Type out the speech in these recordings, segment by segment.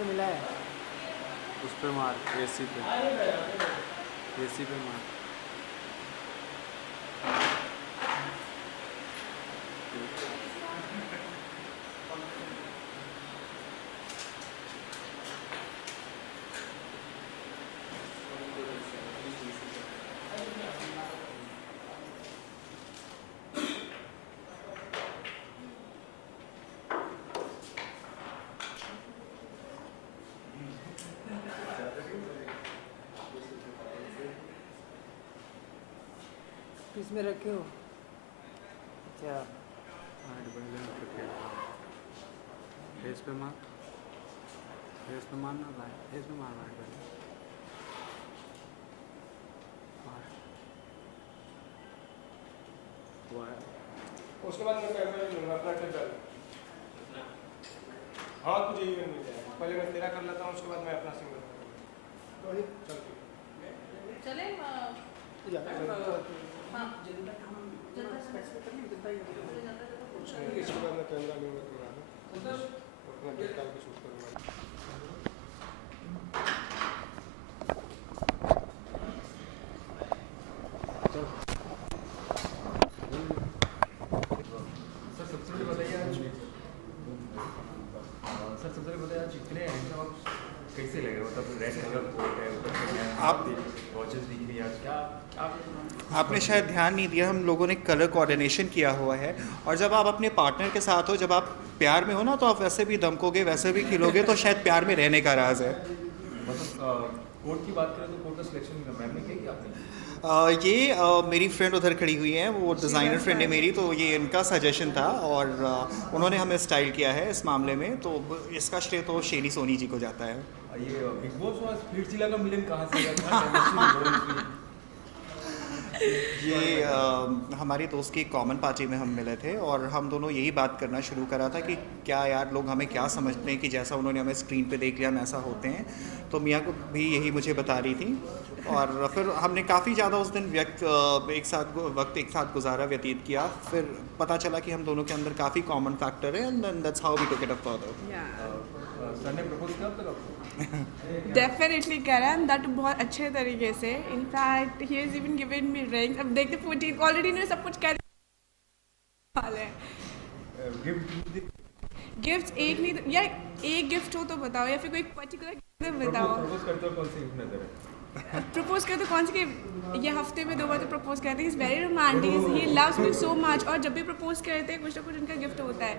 पे मिला है? उस पे मार, एसी पे, एसी पे मार। किस में रखे हो? अच्छा, फेस पे मार, फेस पे मारना भाई, फेस पे मार मार पहले मार। उसके बाद मैं कैमरा लूँगा अपना टेबल। हाँ तुझे ही मिल जाएगा, पहले मैं तेरा कर लेता हूँ, उसके बाद मैं अपना सिंगल करूँगा। चले हाँ इसके बाद मैं कैमरा लूँगा तुम्हारा, अपना निकाल के शूट करूँगा। कैसे लगे? मतलब रेड कलर कोट है, आप वॉचेस दिख रही है आज क्या आप आपने शायद ध्यान नहीं दिया, हम लोगों ने कलर कोऑर्डिनेशन किया हुआ है। और जब आप अपने पार्टनर के साथ हो, जब आप प्यार में हो ना, तो आप वैसे भी दमकोगे, वैसे भी खिलोगे, तो शायद प्यार में रहने का राज है। मतलब कोट की बात करें तो कोट का सिलेक्शन मैम ने किया कि आपने? मेरी फ्रेंड उधर खड़ी हुई हैं, वो डिज़ाइनर फ्रेंड है मेरी, तो ये इनका सजेशन था और उन्होंने हमें स्टाइल किया है इस मामले में, तो इसका श्रेय तो शेरी सोनी जी को जाता है। ये बिग बॉस में स्प्लिट जिला का मिलन कहाँ से आया? ये हमारे दोस्त की कॉमन पार्टी में हम मिले थे और हम दोनों यही बात करना शुरू करा था कि क्या यार लोग हमें क्या समझते हैं कि जैसा उन्होंने हमें स्क्रीन पे देख लिया हम ऐसा होते हैं। तो मियाँ को भी यही मुझे बता रही थी और फिर हमने काफ़ी ज़्यादा उस दिन वक्त एक साथ गुजारा, व्यतीत किया। फिर पता चला कि हम दोनों के अंदर काफ़ी कॉमन फैक्टर है and that's how we took it up further. Sir ने प्रपोज किया तक आपको? डेफिनेटली करा है, दैट बहुत अच्छे तरीके से। In fact he has even given me ring. अब देखते 14 ऑलरेडी इन्होंने सब कुछ कह दिया। गिफ्ट एक नहीं या एक गिफ्ट हो तो बताओ, या फिर कोई पर्टिकुलर गिफ्ट बताओ। प्रपोज करते हो कौन सी गिफ्ट नजर है? प्रपोज करते कौन सी ये हफ्ते में 2 बार तो प्रपोज करते हैं। Is very romantic, he loves me so much. और जब भी प्रपोज करते हैं कुछ ना कुछ उनका गिफ्ट होता है।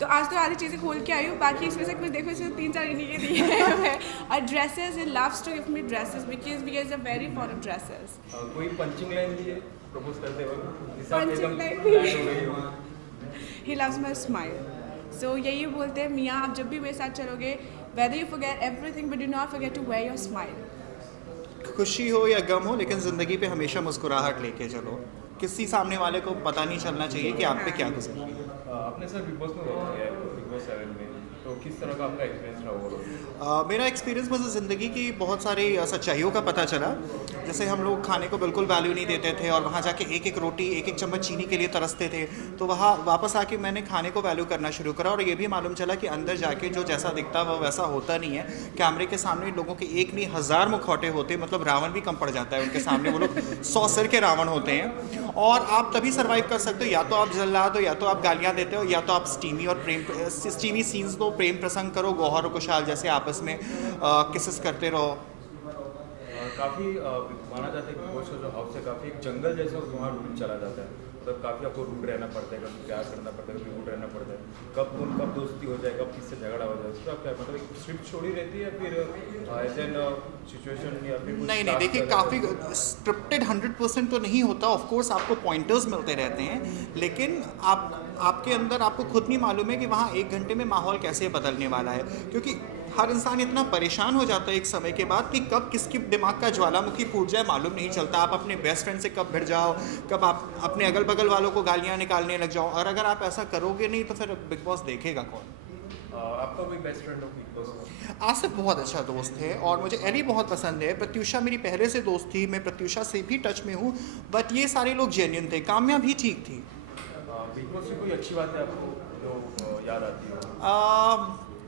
तो आज तो आधी चीज़ें खोल के आई हूँ, बाकी इसमें से कुछ देखो, इसमें 3-4 इन्हीं के दिए हैं। और dresses, he loves to gift me dresses because we are very for of dresses. कोई पंचिंग लाइन दी है प्रपोज करते वक्त? Punching line भी। He loves my smile. सो यही बोलते हैं, मियाँ आप जब भी मेरे साथ चलोगे, whether you forget everything but do not forget to wear your smile। खुशी हो या गम हो, लेकिन ज़िंदगी पे हमेशा मुस्कुराहट लेके चलो। किसी सामने वाले को पता नहीं चलना चाहिए कि आप पे क्या गुजर रही है। आपने सर बिग बॉस में वर्क किया है, बिग बॉस 7 में, तो किस तरह का आपका एक्सपीरियंस रहा ओवरऑल? मेरा एक्सपीरियंस बस ज़िंदगी की बहुत सारी सच्चाइयों का पता चला। जैसे हम लोग खाने को बिल्कुल वैल्यू नहीं देते थे और वहाँ जाके एक एक रोटी, एक एक चम्मच चीनी के लिए तरसते थे, तो वहाँ वापस आके मैंने खाने को वैल्यू करना शुरू करा और ये भी मालूम चला कि अंदर जाके जो जैसा दिखता वो वैसा होता नहीं है। कैमरे के सामने लोगों के एक नहीं 1000 मुखौटे होते, मतलब रावण भी कम पड़ जाता है उनके सामने, वो लोग 100 सिर के रावण होते हैं। और आप तभी सर्वाइव कर सकते हो, या तो आप जल्लाद हो, या तो आप गालियाँ देते हो, या तो आप स्टीमी सीन्स दो, प्रेम प्रसंग करो, गौहर और कुशाल जैसे आपस में किसेस करते रहो। काफ़ी माना जाता है कि बिग बॉस का जो हाउस है काफ़ी एक जंगल जैसा वहाँ रूट चला जाता है। मतलब काफ़ी आपको रूट रहना पड़ता है, कभी प्यार करना पड़ता है, कभी रूट रहना पड़ता है। कब दोस्ती हो जाए, कब किससे झगड़ा हो जाए, उसका क्या मतलब एक स्क्रिप्ट स्टोरी रहती है या फिर एज एन सिचुएशन या फिर नहीं, देखिए काफ़ी स्क्रिप्टेड 100% तो नहीं होता। ऑफ कोर्स आपको पॉइंटर्स मिलते रहते हैं, लेकिन आपके अंदर आपको खुद नहीं मालूम है कि वहाँ 1 घंटे में माहौल कैसे बदलने वाला है। क्योंकि हर इंसान इतना परेशान हो जाता है एक समय के बाद कि कब किसके दिमाग का ज्वालामुखी फूट जाए मालूम नहीं चलता। आप अपने बेस्ट फ्रेंड से कब भिड़ जाओ, कब आप अपने अगल बगल वालों को गालियाँ निकालने लग जाओ। और अगर आप ऐसा करोगे नहीं तो फिर बिग बॉस देखेगा कौन? आपका कोई बेस्ट फ्रेंड हो बिग बॉस में? आसिफ बहुत अच्छा दोस्त है और मुझे एली बहुत पसंद है। प्रत्यूषा मेरी पहले से दोस्त थी, मैं प्रत्यूषा से भी टच में हूँ, बट ये सारे लोग जेन्युइन थे। काम्या भी ठीक थी। बिग बॉस की कोई अच्छी बात है आपको जो याद आती हो?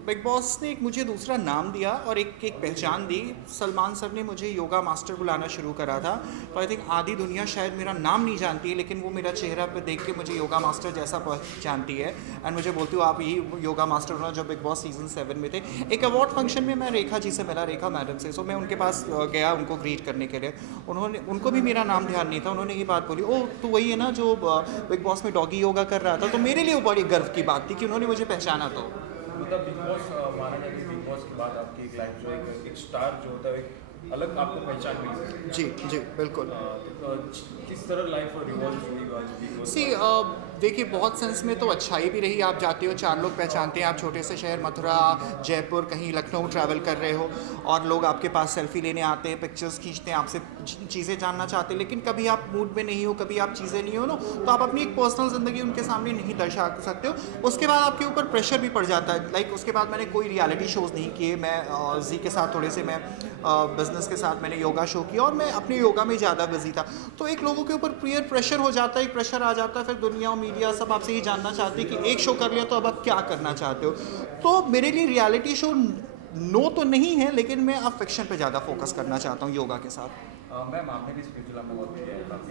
बिग बॉस ने एक मुझे दूसरा नाम दिया और एक पहचान दी। सलमान सर ने मुझे योगा मास्टर बुलाना शुरू करा था, तो आई थिंक आधी दुनिया शायद मेरा नाम नहीं जानती है, लेकिन वो मेरा चेहरा पे देख के मुझे योगा मास्टर जैसा पहचानती है एंड मुझे बोलती हो आप यही योगा मास्टर होना जो बिग बॉस सीजन 7 में थे। एक अवार्ड फंक्शन में मैं रेखा जी से मिला, रेखा मैडम से, सो मैं उनके पास गया उनको ग्रीट करने के लिए। उनको भी मेरा नाम ध्यान नहीं था, उन्होंने ये बात बोली, ओ तो वही है ना जो बिग बॉस में डॉगी योगा कर रहा था। तो मेरे लिए वो बड़ी गर्व की बात थी कि उन्होंने मुझे पहचाना। तो मतलब बिग बॉस माना जाए कि बिग बॉस के बाद आपकी एक लाइफ जो एक स्टार जो होता है एक अलग आपको पहचान मिल सकती है। जी जी बिल्कुल। तो किस तरह लाइफ और रिवॉल्व हुई आज बिग बॉस? सी देखिए बहुत सेंस में तो अच्छाई भी रही। आप जाते हो 4 लोग पहचानते हैं, आप छोटे से शहर मथुरा, जयपुर, कहीं लखनऊ ट्रैवल कर रहे हो और लोग आपके पास सेल्फी लेने आते हैं, पिक्चर्स खींचते हैं, आपसे चीज़ें जानना चाहते हैं। लेकिन कभी आप मूड में नहीं हो, कभी आप चीज़ें नहीं हो ना, तो आप अपनी एक पर्सनल ज़िंदगी उनके सामने नहीं दर्शा सकते हो। उसके बाद आपके ऊपर प्रेशर भी पड़ जाता है। लाइक उसके बाद मैंने कोई रियलिटी शोज़ नहीं किए। मैं जी के साथ थोड़े से मैं बिज़नेस के साथ मैंने योगा शो किया और मैं अपने योगा में ज़्यादा बिजी था। तो एक लोगों के ऊपर पीयर प्रेशर हो जाता है, एक प्रेशर आ जाता है, फिर दुनिया और मीडिया सब आपसे ये जानना चाहती है कि एक शो कर लिया तो अब आप क्या करना चाहते हो। तो मेरे लिए रियलिटी शो नो तो नहीं है, लेकिन मैं अब फिक्शन पे ज़्यादा फोकस करना चाहता हूँ योगा के साथ। मैम आपने भी स्पिरिचुअल में बहुत किया है, काफ़ी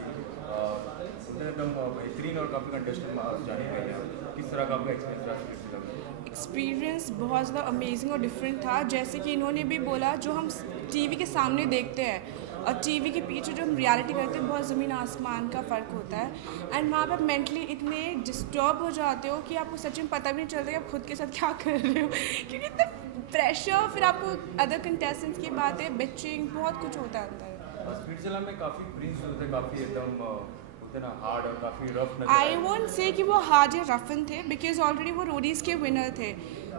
एकदम बेहतरीन और काफ़ी कंटेस्टेंट जाने गए हैं। किस तरह का आपका एक्सपीरियंस रहा स्पिरिचुअल में? एक्सपीरियंस बहुत ज़्यादा अमेजिंग और डिफरेंट था। जैसे कि इन्होंने भी बोला, जो हम टीवी के सामने देखते हैं और टीवी के पीछे जो हम रियलिटी करते हैं, बहुत ज़मीन आसमान का फ़र्क होता है। एंड वहाँ पर मेंटली इतने डिस्टर्ब हो जाते हो कि आपको सच में पता भी नहीं चलता कि आप खुद के साथ क्या कर रहे हो, क्योंकि इतना प्रेशर, फिर आपको अदर कंटेस्टेंट्स की बातें, बिचिंग, बहुत कुछ होता है अंदर। स्पिरिचुअल में काफ़ी प्रिंस होते हैं, काफ़ी एकदम होते ना हार्ड और काफ़ी रफ। आई वोंट से कि वो हार्ड या रफन थे, बिकॉज ऑलरेडी वो रोडीज़ के विनर थे।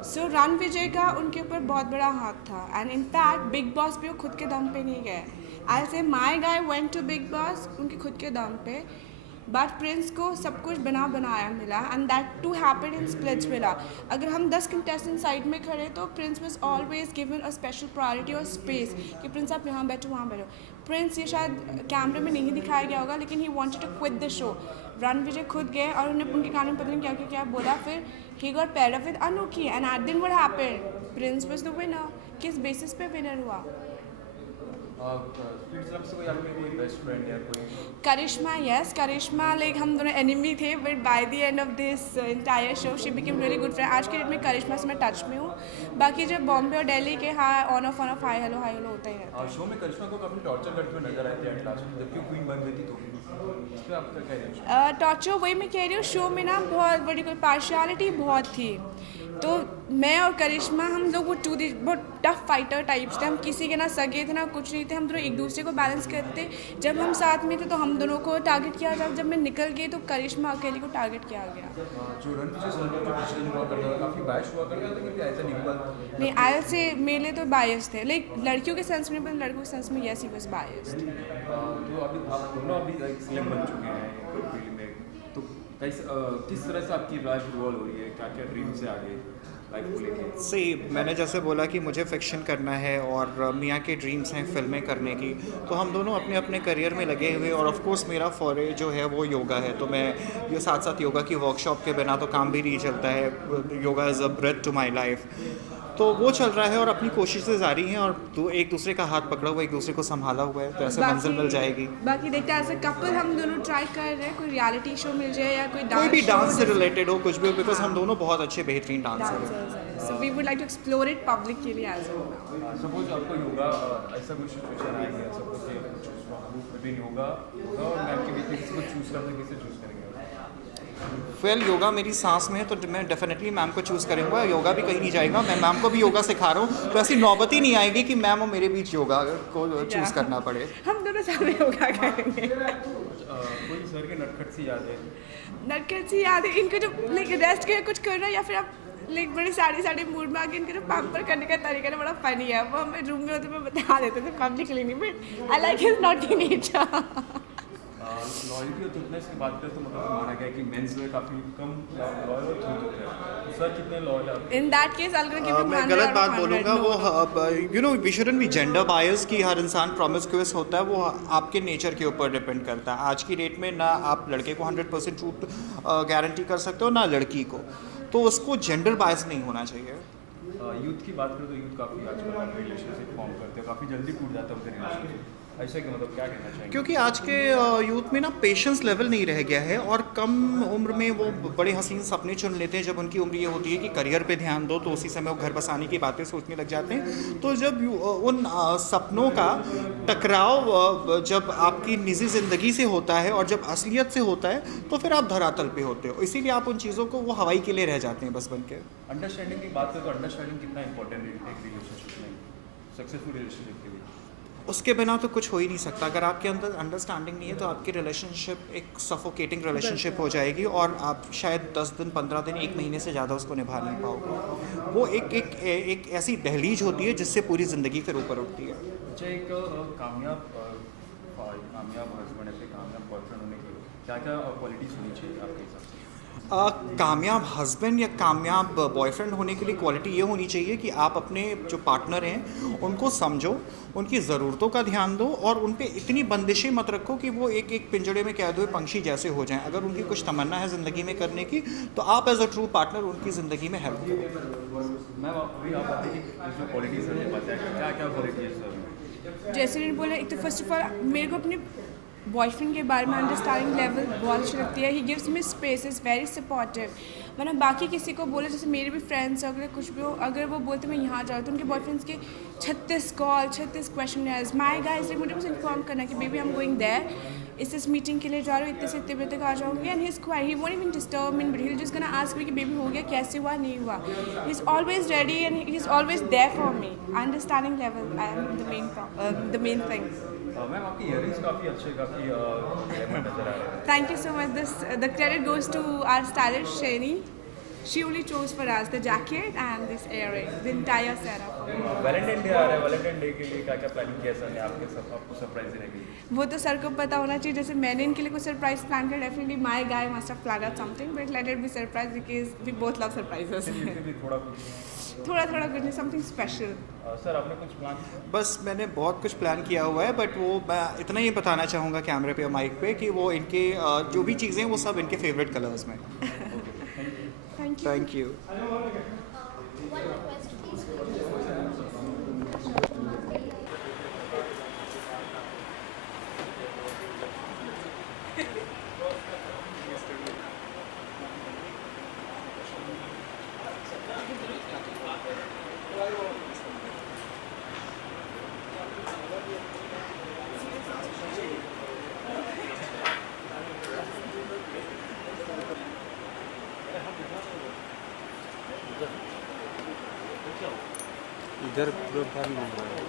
सो रणविजय का उनके ऊपर बहुत बड़ा हाथ था। एंड इनफैक्ट बिग बॉस पे वो खुद के दम पे नहीं गए। I say my guy went to Bigg Boss उनके खुद के दम पे, बट प्रिंस को सब कुछ बनाया मिला and that to happen in splits मिला। अगर हम 10 कंटेस्टेंट साइड में खड़े तो prince was always given a special priority और स्पेस कि प्रिंस आप यहाँ बैठो, वहाँ बैठो। प्रिंस ये शायद कैमरे में नहीं दिखाया गया होगा, लेकिन he wanted to quit the show. Ranvijay खुद गए और उन्हें उनके कान में पता नहीं क्या बोला, फिर he got paired up with Anokhi and at then what happened, Prince was the winner. किस बेसिस पे विनर हुआ? करिश्मा, यस, करिश्मा लाइक हम दोनों एनिमी थे, but by the end of this entire show she became really good friend. आज के date में करिश्मा से मैं टच में हूँ। बाकी जब बॉम्बे और दिल्ली के ऑन ऑफ हाई हेलो होता ही रहता है। शो में करिश्मा को काफ़ी टॉर्चर करते हुए नजर आए थे लास्ट में, जबकि क्वीन बन गई थी। तो इस पर आपका क्या रिएक्शन? टॉर्चर वही मैं कह रही हूँ, शो में ना बहुत बड़ी कोई पार्शियलिटी बहुत थी। तो मैं और करिश्मा हम लोग वो बहुत टफ फाइटर टाइप्स थे। हम किसी के ना सगे थे ना कुछ नहीं थे, हम दोनों एक दूसरे को बैलेंस करते। जब हम साथ में थे तो हम दोनों को टारगेट किया जाता, जब मैं निकल गई तो करिश्मा अकेले को टारगेट किया गया। जो रणविजय सर ने जो डिसीजन हुआ करता था काफ़ी बायस हुआ करता था, कि ऐसा नहीं हुआ? नहीं, आयल से मेरे लिए तो बायस थे, लाइक लड़कियों के सेंस में, पर लड़कों के सेंस में यस ही वाज बायस्ड। तो अभी आप दोनों अभी स्लिम बन चुके हैं फील्ड में, तो किस तरह से आपकी लाइफ इवॉल्व हो रही है? क्या क्या ड्रीम से आगे लाइफ को लेके? सही, मैंने जैसे बोला कि मुझे फिक्शन करना है और मियाँ के ड्रीम्स हैं फिल्में करने की, तो हम दोनों अपने अपने करियर में लगे हुए। और ऑफ कोर्स मेरा फॉरे जो है वो योगा है, तो मैं ये साथ साथ योगा की वर्कशॉप के बिना तो काम भी नहीं चलता है। Yoga is a breath to my life, तो वो चल रहा है और अपनी कोशिशें जारी हैं। और तो एक दूसरे का हाथ पकड़ा हुआ, एक दूसरे को संभाला हुआ है, तो ऐसे मंजिल मिल जाएगी। बाकी देखते हैं एज अ कपल हम दोनों ट्राई कर रहे हैं, कोई रियलिटी शो मिल जाए या कोई भी डांस से रिलेटेड हो, कुछ भी हो, बिकॉज हम दोनों बहुत अच्छे बेहतरीन डांसर हैं। So we would like to explore it publicly as well. Suppose आपको योगा ऐसा कुछ सिचुएशन आएगी, सपोज बिटवीन योगा और मैम के बीच में किसी को चूज़ करना, किसे चूज़ करेंगे? वेल योगा मेरी सांस में है, तो मैं डेफिनेटली मैम को चूज़ करूँगा। योगा भी कहीं नहीं जाएगा, मैं मैम को भी योगा सिखा रहा हूँ, तो ऐसी नौबत ही नहीं आएगी कि मैम और मेरे बीच योगा को चूज़ करना पड़े। हम दोनों साथ में योगा करेंगे। कोई सर के नटखट सी याद है? नटखट सी याद है इनको, जो लाइक रेस्ट के कुछ कर रहा है या फिर आप लाइक बड़े साढ़े मूड में आके इनके जो पैम्पर करने का तरीका ना बड़ा फनी है। वो हमें रूम में होते हुए बता देते थे पब्लिकली नहीं, but I like his naughty nature. Loyalty और ट्रूथनेस की बात करें तो मतलब माना गया है कि मेंस जो है काफ़ी कम लॉयल और ट्रूथ होते हैं, तो सर कितने लॉयल हैं? In that case I will give you 100 मैं गलत बात बोलूँगा। वो you know we shouldn't be gender bias कि हर इंसान प्रॉमिस्क्यूअस होता है, वो आपके नेचर के ऊपर डिपेंड करता है। आज की डेट में ना आप लड़के को 100% ट्रूथ गारंटी कर सकते हो, ना लड़की को, तो उसको जेंडर बायस नहीं होना चाहिए। यूथ की बात करें तो यूथ काफ़ी आजकल रिलेशनशिप फॉर्म करते हैं, काफ़ी जल्दी टूट जाता है उनके रिलेशनशिप। ऐसे कि मतलब क्या कहना चाहेंगे? क्योंकि आज के यूथ में ना पेशेंस लेवल नहीं रह गया है और कम उम्र में वो बड़े हसीन सपने चुन लेते हैं। जब उनकी उम्र ये होती है कि करियर पे ध्यान दो, तो उसी समय वो घर बसाने की बातें सोचने लग जाते हैं। तो जब उन सपनों का टकराव जब आपकी निजी ज़िंदगी से होता है और जब असलियत से होता है, तो फिर आप धरातल पे होते हो। इसीलिए आप उन चीज़ों को वो हवाई के लिए रह जाते हैं बस बन के। अंडरस्टैंडिंग की बात करें तो अंडरस्टैंडिंग कितना इंपॉर्टेंट है एक रिलेशनशिप में, सक्सेसफुल रिलेशनशिप के लिए? उसके बिना तो कुछ हो ही नहीं सकता। अगर आपके अंदर अंडरस्टैंडिंग नहीं है तो आपकी रिलेशनशिप एक सफोकेटिंग रिलेशनशिप हो जाएगी और आप शायद 10 दिन, 15 दिन, 1 महीने से ज़्यादा उसको निभा नहीं पाओगे। वो एक ऐसी दहलीज होती है जिससे पूरी ज़िंदगी फिर ऊपर उठती है। अच्छा, एक कामयाब हस्बैंड या फिर कामयाब बॉयफ्रेंड होने की क्या क्या क्वालिटीज़ होनी चाहिए आपके हिसाब से? कामयाब हस्बैंड या कामयाब बॉयफ्रेंड होने के लिए क्वालिटी ये होनी चाहिए कि आप अपने जो पार्टनर हैं उनको समझो, उनकी ज़रूरतों का ध्यान दो और उन पे इतनी बंदिशें मत रखो कि वो एक पिंजड़े में कैद हुए पंछी जैसे हो जाएं। अगर उनकी कुछ तमन्ना है ज़िंदगी में करने की, तो आप एज अ ट्रू पार्टनर उनकी ज़िंदगी में हेल्प करो। मैम अभी आप बताइए कि जो क्वालिटीज़ है बताया क्या क्या क्वालिटीज़ है? जैसे मैंने बोला, एक तो फर्स्ट ऑफ ऑल मेरे को अपने बॉयफ्रेंड के बारे में अंडरस्टैंडिंग लेवल बहुत अच्छी लगती है। He gives me space, is very supportive. मैंने बाकी किसी को बोला, जैसे मेरे भी फ्रेंड्स अगर कुछ भी हो, अगर वो बोलते मैं यहाँ जाऊँ, तो उनके बॉयफ्रेंड्स के 36 कॉल, 36 क्वेश्चन माई गाइस ने मुझे बस इन्फॉर्म करना कि baby I am going there, इस मीटिंग के लिए जा रहा हूँ, इतने से इतने बजे तक आ जाऊँगी। And he is quite, he won't even disturb me, but he just gonna ask me कि बेबी हो गया, कैसे हुआ, नहीं हुआ। He is always ready and he is always there for me. Understanding level I am the main thing. Ma'am आपकी earrings काफ़ी अच्छे, काफ़ी ग्लैमर नजर आ रहे हैं। Thank you so much. The credit goes to our stylist Shani. She only chose for us the jacket and this earring, the entire setup. Valentine day आ रहा है, वैलेंटाइन डे के लिए क्या क्या प्लानिंग किया सर ने आपको सरप्राइज देने के लिए? वो तो सर को पता होना चाहिए। जैसे मैंने इनके लिए कुछ सरप्राइज प्लान किया, definitely my guy must have planned out something, but let it be surprise because we both love surprises. फिर भी थोड़ा कुछ थोड़ा कुछ नहीं, समथिंग स्पेशल। सर आपने कुछ प्लान? बस मैंने बहुत कुछ प्लान किया हुआ है, बट वो मैं इतना ही बताना चाहूँगा कैमरे पे और माइक पे कि वो इनके जो भी चीज़ें वो सब इनके फेवरेट कलर्स में। Thank you. इधर पूरा बर्न हो रहा है,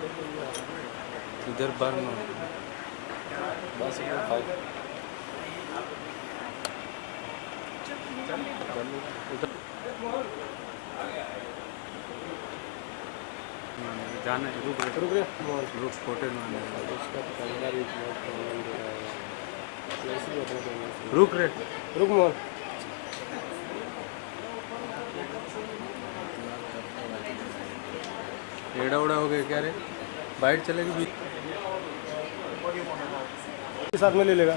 इधर बर्न हो रहा है। बस जाना है, रुक फोटो मारने रुक रे रुक मोहन। एड़ा उड़ा हो गया क्या रे? बाइट चलेगी भी साथ में ले लेगा।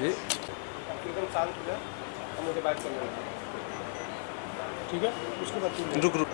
ये एकदम शांत हो जा, हम मुझे बात करना है, ठीक है? उसके बाद तुम रुक रुक